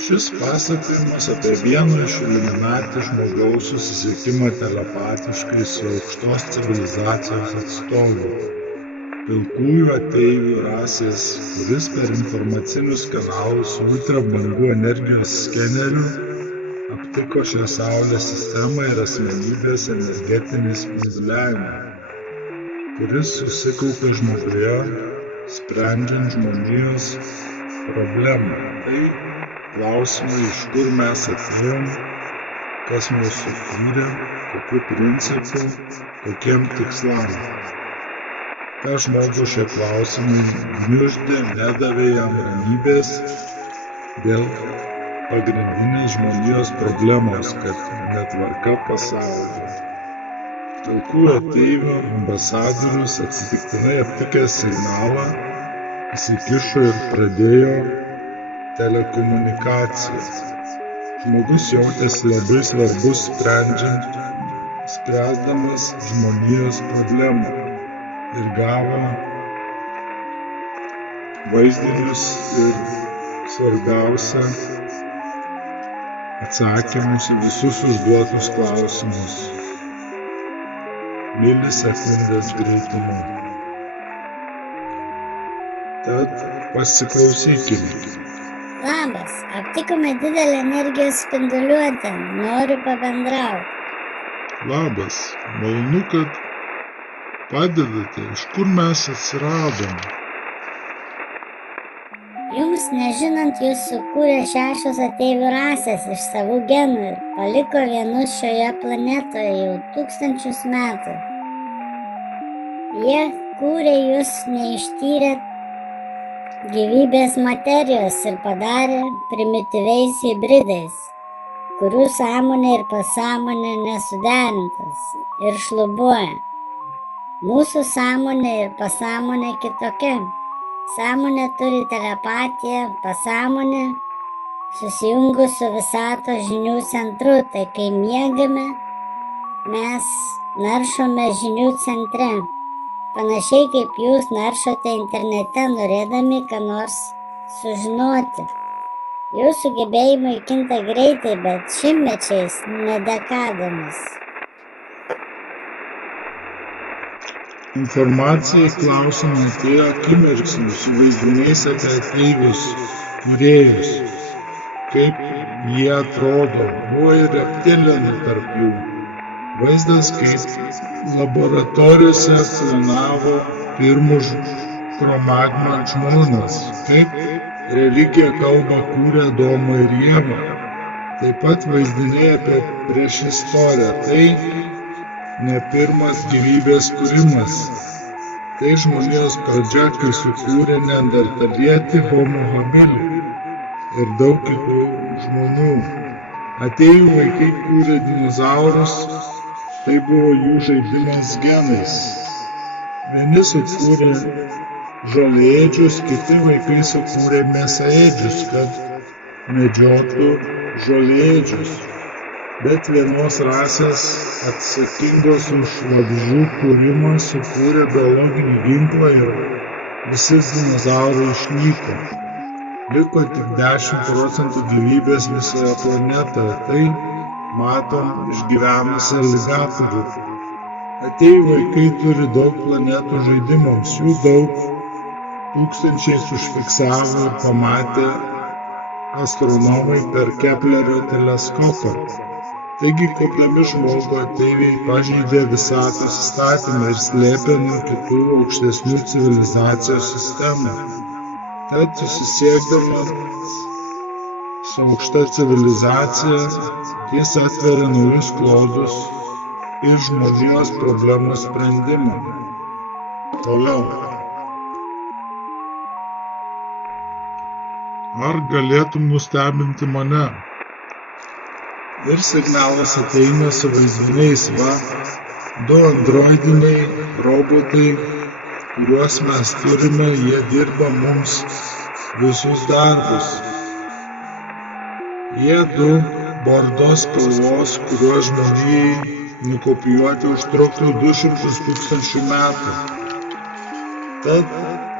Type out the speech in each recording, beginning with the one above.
Šis pasakojimas apie vieno iš Illuminati žmogaus susisiekimą telepatiškai su aukštos civilizacijos atstovu, pilkųjų ateivių rasės, kuris per informacinius kanalus su ultrabangų energijos skeneriu aptiko šią Saulės sistemą ir asmenybės energetinį spinduliavimą, kuris susikaupė žmoguje, sprendžiant žmonijos problemą. Tai klausimai, iš kur mes atėjom, kas mus sukūrė, kokiu principu, kokiem tikslam. Ta žmogų šie klausimai gniuždė, nedavė jam ramybės dėl pagrindinės žmonijos problemos, kad netvarka pasaulyje. Pilkųjų ateivių ambasadorius atsitiktinai aptikęs signalą įsikišo ir pradėjo telekomunikacijas. Žmogus jautėsi labai svarbus spręsdamas žmonijos problemą ir gavo vaizdinius ir svarbiausia atsakymus į visus užduotus klausimus milisekundės greitumu. Tad pasiklausykime. Labas, aptikome didelę energijos spinduliuotę, noriu pabendrauti. Labas, malonu, kad padedate, iš kur mes atsiradome. Jums nežinant, jūs sukūrė 6 ateivių rasės iš savų genų ir paliko vienus šioje planetoje jau 1000 metų. Jie kūrė jūs neištyrę gyvybės materijos ir padarė primityviais hibridais, kurių sąmonė ir pasąmonė nesuderintas ir šlubuoja. Mūsų sąmonė ir pasąmonė kitokia. Sąmonė turi telepatiją, pasąmonė susijungus su visatos žinių centru, tai kai miegame, mes naršome žinių centre. Panašiai kaip jūs naršote internete, norėdami ką nors sužinoti. Jūsų gebėjimai kinta greitai, bet šimtmečiais, ne dekadomis. Informacija į klausimą atėjo akimirksniu su vaizdiniais apie ateivius, kūrėjus, kaip jie atrodo, buvo ir reptilianų tarp jų. Vaizdas, kaip laboratorijose klonavo pirmus kromagmą žmonas, kaip religija kalba kūrė Adomą ir Ievą. Taip pat vaizdiniai apie priešistorę, tai ne pirmas gyvybės kūrimas. Tai žmonijos pradžia, kai sukūrė neandertalietį Homo habilis ir daug kitų žmonių. Ateivių vaikai kūrė dinozaurus, tai buvo jų žaidimas genais. Vieni sukūrė žolėdžius, kiti vaikai sukūrė mėsaėdžius, kad medžiotų žolėdžius. Bet vienos rasės atsakingos už vabzdžių kūrimą sukūrė biologinį ginklą ir visi dinozaurai išnyko. Liko tik 10% gyvybės visoje planetoje, tai matom išgyvenusią aligatorių. Ateivių vaikai turi daug planetų žaidimams, jų daug, tūkstančiais užfiksavo ir pamatė astronomai per Keplerio teleskopą. Taigi, kopdami žmogų, ateiviai pažeidė visatos įstatymą ir slėpė nuo kitų aukštesnių civilizacijos sistemų. Tad susisiekdama su aukšta civilizacija, jis atveria naujus klodus ir žmonijos problemų sprendimą. Toliau. Ar galėtum nustebinti mane? Ir signalas ateina su vaizdiniais, va, 2 androidiniai robotai, kuriuos mes turime, jie dirba mums visus darbus. Jie 2 bordos spalvos, kuriuos žmonijai nukopijuoti užtruktų 200 000 metų. Tad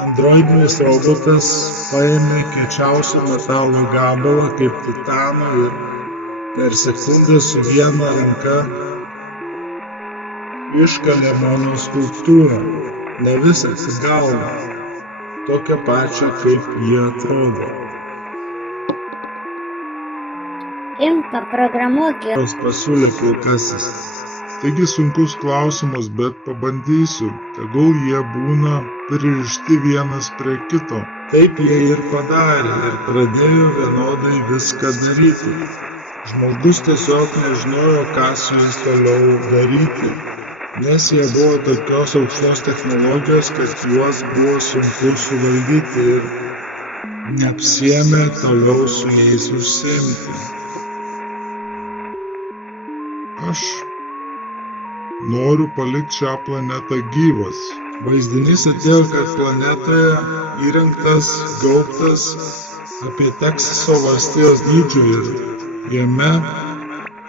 Androidinis robotas paėmė kiečiausio metalo gabalą kaip titano ir per sekundę su viena ranka iškalė mano skulptūrą, ne visą, tik galvą, tokią pačią, kaip ji atrodo. Imk paprogramuok juos. Pasiūlė pilkasis. Taigi sunkus klausimas, bet pabandysiu. Tegul jie būna pririšti vienas prie kito. Taip jie ir padarė ir pradėjo vienodai viską daryti. Žmogus tiesiog nežinojo, ką su jais toliau daryti, nes jie buvo tokios aukštos technologijos, kad juos buvo sunku suvaldyti ir neapsiėmė toliau su jais užsiimti. Aš noriu palikti šią planetą gyvas. Vaizdinys atėjo, kad planetoje įrengtas gaubtas apie Teksaso valstijos dydžių ir jame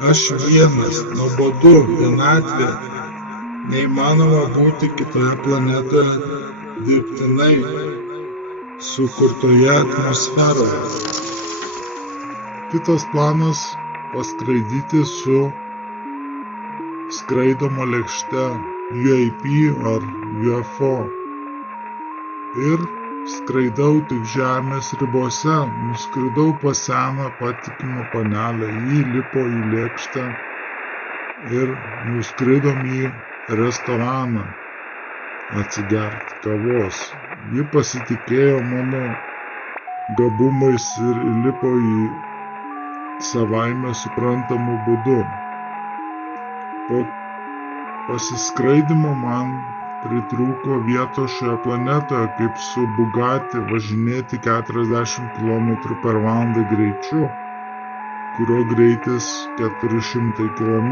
aš vienas, nuobodu, vienatvė, neįmanoma būti kitoje planetoje dirbtinai sukurtoje atmosferoje. Kitas planas – paskraidyti su skraidoma lėkšte UAP ar UFO. Ir skraidau tik žemės ribose, nuskridau pas seną patikimą panelę, ji lipo į lėkštę ir nuskridom į restoraną atsigerti kavos. Ji pasitikėjo mano gabumais ir įlipo į savaime suprantamų būdų. Po pasiskraidimo man pritrūko vietos šioje planetoje, kaip su Bugatti važinėti 40 km/h greičiu, kurio greitis 400 km.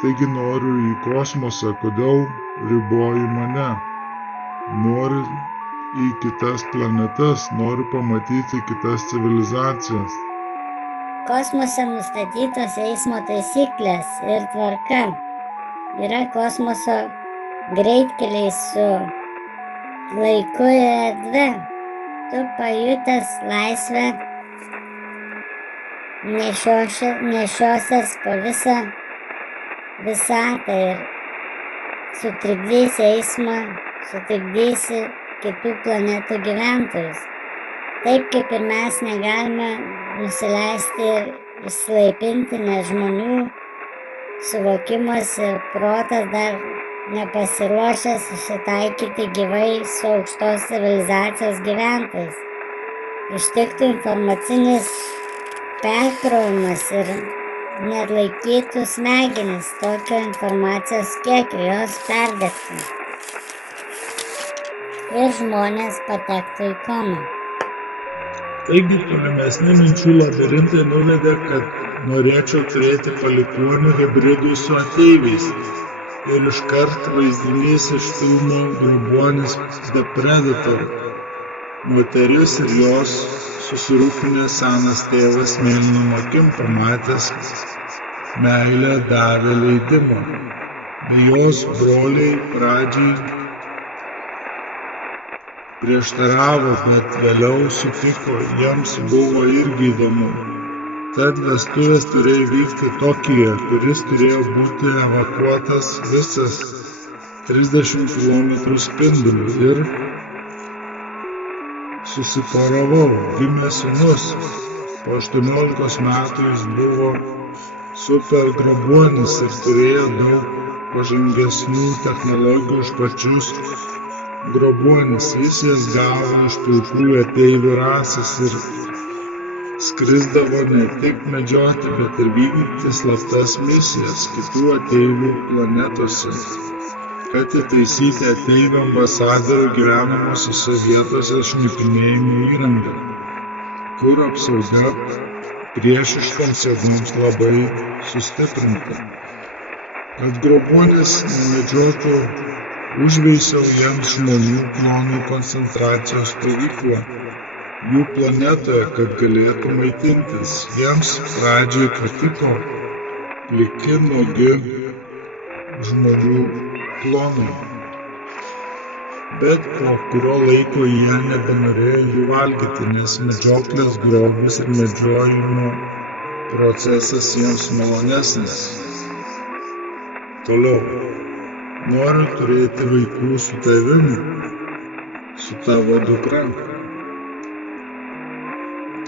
Taigi noriu į kosmosą, kodėl riboji mane? Noriu į kitas planetas, noriu pamatyti kitas civilizacijas. Kosmose nustatytos eismo taisyklės ir tvarka. Yra kosmoso greitkeliai su laiku ir erdve. Tu pajutęs laisvę nešiosies po visą visatą ir sutrikdysi eismą, sutrikdysi kitų planetų gyventojus. Taip kaip ir mes negalime nusileisti ir išsilaipinti, nes žmonių suvokimas ir protas dar nepasiruošęs susitaikyti gyvai su aukštos civilizacijos gyventojais. Ištiktų informacinis perkrovimas ir neatlaikytų smegenys tokio informacijos kiekio, jos perdegtų ir žmonės patektų į komą. Taigi tolimesni minčių labirintai nuvedė, kad norėčiau turėti palikuonių hibridų su ateiviais. Ir iškart vaizdinys iš filmo Grobuonis The Predator. Moteris ir jos susirūpinęs senas tėvas mėlynom akim pamatęs meilę davė leidimą. Be jos broliai pradžiai prieštaravo, bet vėliau sutiko, jiems buvo irgi įdomu. Tad vestuvės turėjo vykti Tokijuje, kuris turėjo būti evakuotas visas 30 km spinduliu ir susiporavau, gimė sūnus. Po 18 metų jis buvo super grobuonis ir turėjo daug pažangesnių technologijų už pačius grobuonis. Jis jas gavo iš pilkų ateivių rasės ir skrisdavo ne tik medžioti, bet ir vykdyti slaptas misijas kitų ateivių planetose, kad įtaisyti ateivių ambasadorių gyvenamosiose vietose šnipinėjimų įrangą, kur apsauga priešiškoms jėgoms labai sustiprinta. Kad grobuonis nemedžiotų, užveisiau jiems žmonių klonų koncentracijos stovyklą jų planetoje, kad galėtų maitintis. Jiems pradžiai patiko pliki nuogi žmonių klonai. Bet po kurio laiko jie nebenorėjo jų valgyti, nes medžioklės grobis ir medžiojimo procesas jiems malonesnis. Toliau. Noriu turėti vaikų su tavimi, su tavo dukra.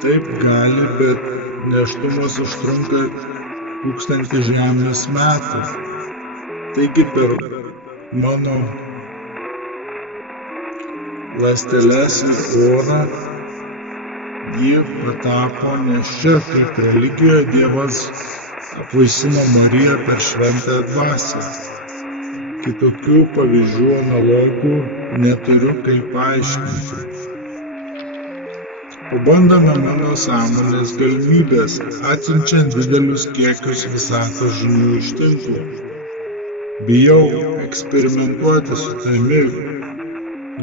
Taip gali, bet nėštumas užtrunka 1000 žemės metų. Taigi per mano ląsteles ir orą ji patapo nėščia, kaip religijoje Dievas apvaisino Mariją per šventąją dvasią. Kitokių pavyzdžių analogų neturiu kaip paaiškinti. Pabandome mano sąmonės galimybės, atsiunčiant didelius kiekius visatos žinių iš tinklo. Bijau eksperimentuoti su tavimi,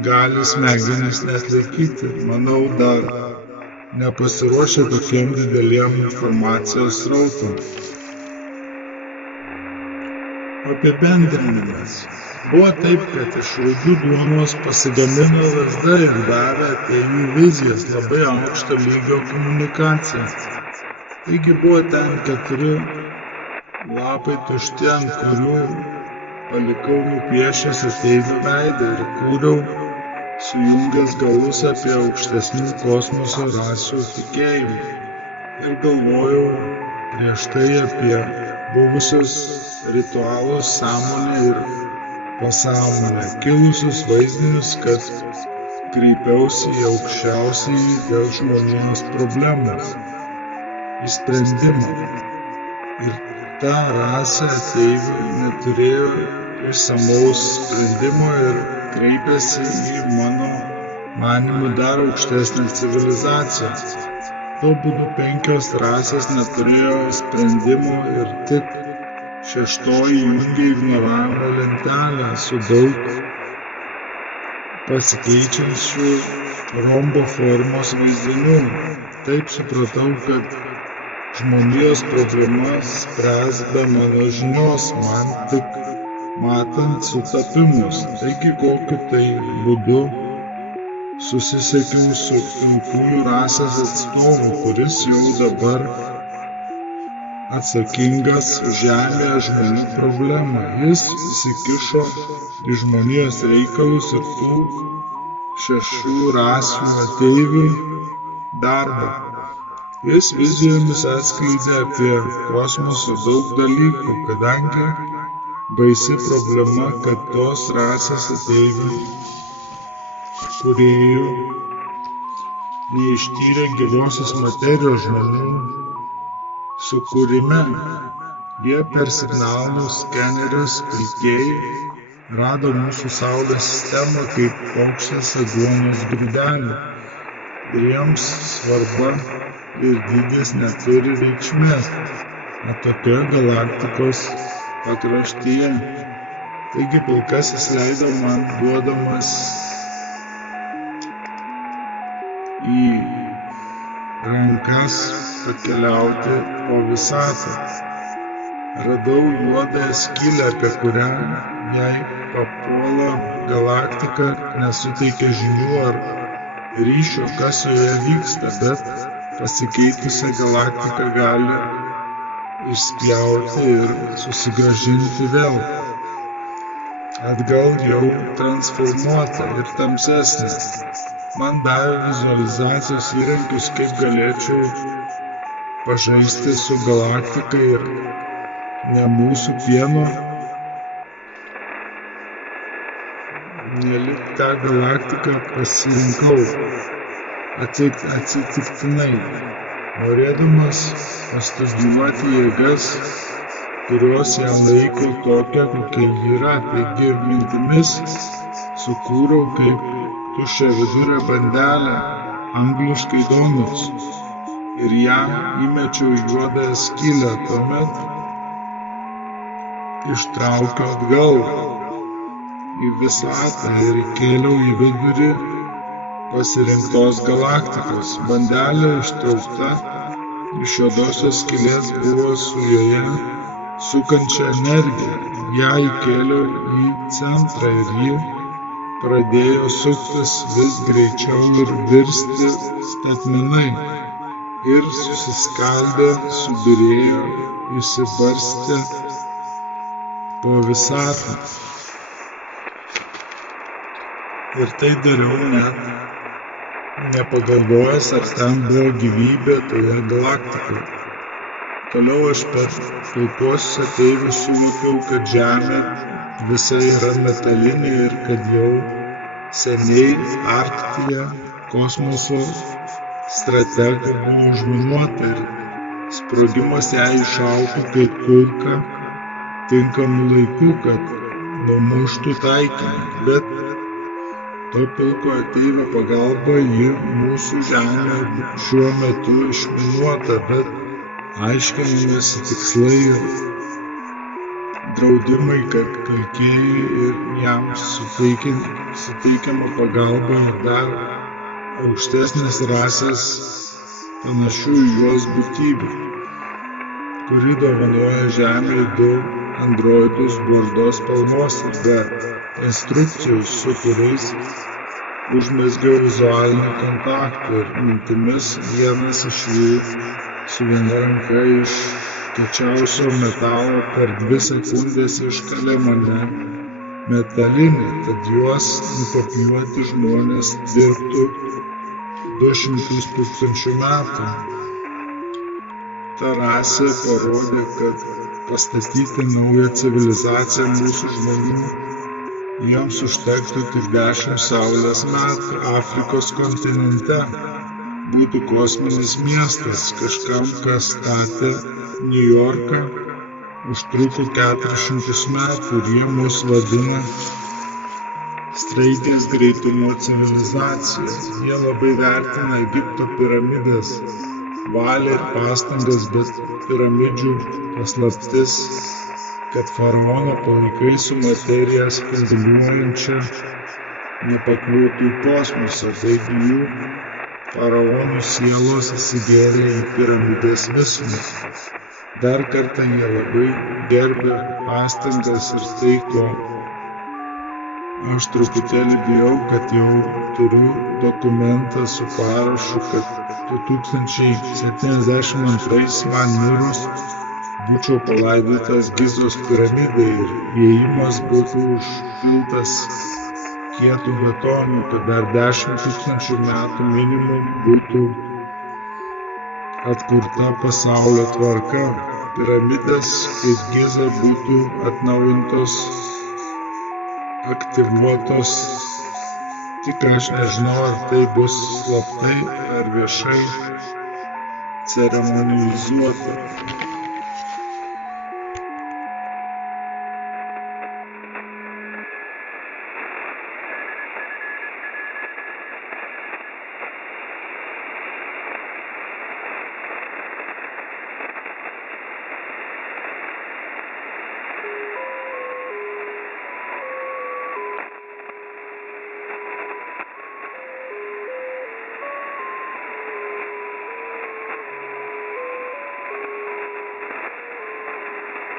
gali smegenys neatlaikyti, manau dar nepasiruošę tokiem dideliem informacijos srautams. Apibendrinimas. Buvo taip, kad iš rugių duonos pasigamino lazda ir davė apie jų vizijas labai aukšto lygio komunikaciją. Taigi buvo ten 4 lapai tušti, ant kurių palikau nupiešęs ateivių veidą ir kūriau sujungęs galus apie aukštesnių kosmoso rasių tikėjimą. Ir galvojau prieš tai apie buvusius ritualus, sąmonę ir pasąmonę, kilusius vaizdinius, kad kreipiausi į aukščiausiąjį dėl žmonijos problemos, į sprendimą. Ir ta rasė ateivių neturėjo išsamaus sprendimo ir kreipėsi į mano manymų dar aukštesnę civilizaciją. Tuo būdu 5 rasės neturėjo sprendimo ir tik 6 įjungė ignoravimo lentelę su daug pasikeičiančių rombo formos vaizdinių. Taip supratau, kad žmonijos problemas spręs be mano žinios, man tik matant sutapimus. Taigi kokiu tai būdu susisiekiau su pilkųjų rasės atstovu, kuris jau dabar atsakingas už žemėje žmonių problemą. Jis įsikišo į žmonijos reikalus ir tų 6 rasių ateivių darbą. Jis vizijomis atskleidė apie kosmosą daug dalykų, kadangi baisi problema, kad tos rasės ateivių kūrėjų neištyrė gyvosios materijos žmonių sukūrime. Jie per signalų skenerius pilkieji rado mūsų Saulės sistemą kaip paukštės aguonos grūdelį. Ir jiems svarba ir dydis neturi reikšmės atokioje galaktikos pakraštyje. Taigi pilkasis leido man duodamas į rankas pakeliauti po visatą. Radau juodąją skylę, apie kurią jei papuola galaktika, nesuteikia žinių ar ryšio, kas joje vyksta, bet pasikeitusią galaktiką gali išspjauti ir susigrąžinti vėl. Atgal jau transformuota ir tamsesnė. Man davė vizualizacijos įrankius, kaip galėčiau pažaisti su galaktika ir ne mūsų pieno. Nelik tą galaktiką pasirinkau atsitiktinai, norėdamas pastudijuoti jėgas, kurios ją laiko tokia, kokia yra. Taigi mintimis sukūriau kaip tuščiavidurę bandelę, angliškai donuts, ir ją įmečiau į juodąją skylę. Tuomet ištraukiau atgal į visatą ir įkėliau į vidurį pasirinktos galaktikos. Bandelė ištraukta iš juodosios skylės buvo su joje sukančia energija. Ją įkėliau į centrą ir ji pradėjo suktis vis greičiau ir virsti statmenai ir susiskaldę subyrėjo, išsibarstę po visatą. Ir tai dariau net nepagalvojęs, ar ten buvo gyvybė toje galaktikoje. Toliau aš per pilkuosius ateivius suvokiau, kad Žemė visa yra metalinė ir kad jau seniai Arktyje kosmoso strategų buvo užminuota ir sprogimas ją iššautų kaip kulka tinkamu laiku, kad numuštų taikinį, bet to pilko ateivio pagalba ji mūsų Žemė šiuo metu išminuota, bet aiškinamasi tikslai ir draudimai, kad kalkėjui ir jam suteikiama pagalba ir dar aukštesnės rasės panašių į juos būtybių, kuri dovanoja Žemei du androidus bordos spalvos ir be instrukcijų, su kuriais užmezgiau vizualinį kontaktą ir mintimis vienas iš jų su viena ranka iš kiečiausio metalo per 2 sekundės iškalė mane metalinį, tad juos nukopijuoti žmonės dirbtų 200 000 metų. Ta rasė parodė, kad pastatyti naują civilizaciją mūsų žmonių jiems užtektų tik 10 saulės metų. Afrikos kontinente būtų kosminis miestas, kažkam, kas statė Niujorką, užtruko 400 metų ir jie mus vadina straigės greitumo civilizacija. Jie labai vertina Egipto piramidės, valią ir pastangas, bet piramidžių paslaptis, kad faraono palaikai su materija spinduliuojančia nepakliūtų į kosmosą, taigi jų faraonų sielos įsigėrė į piramidės visumą. Dar kartą jie labai gerbė pastangas ir tai, ko aš truputėlį bijau, kad jau turiu dokumentą su parašu, kad 2072 man mirus būčiau palaidotas Gizos piramidai ir įėjimas būtų užpiltas kietų betonų, kad dar 10 000 metų minimum būtų atkurta pasaulio tvarka. Piramidės kaip Giza būtų atnaujintos, aktyvuotos, tik aš nežinau, ar tai bus slaptai ar viešai ceremonizuota.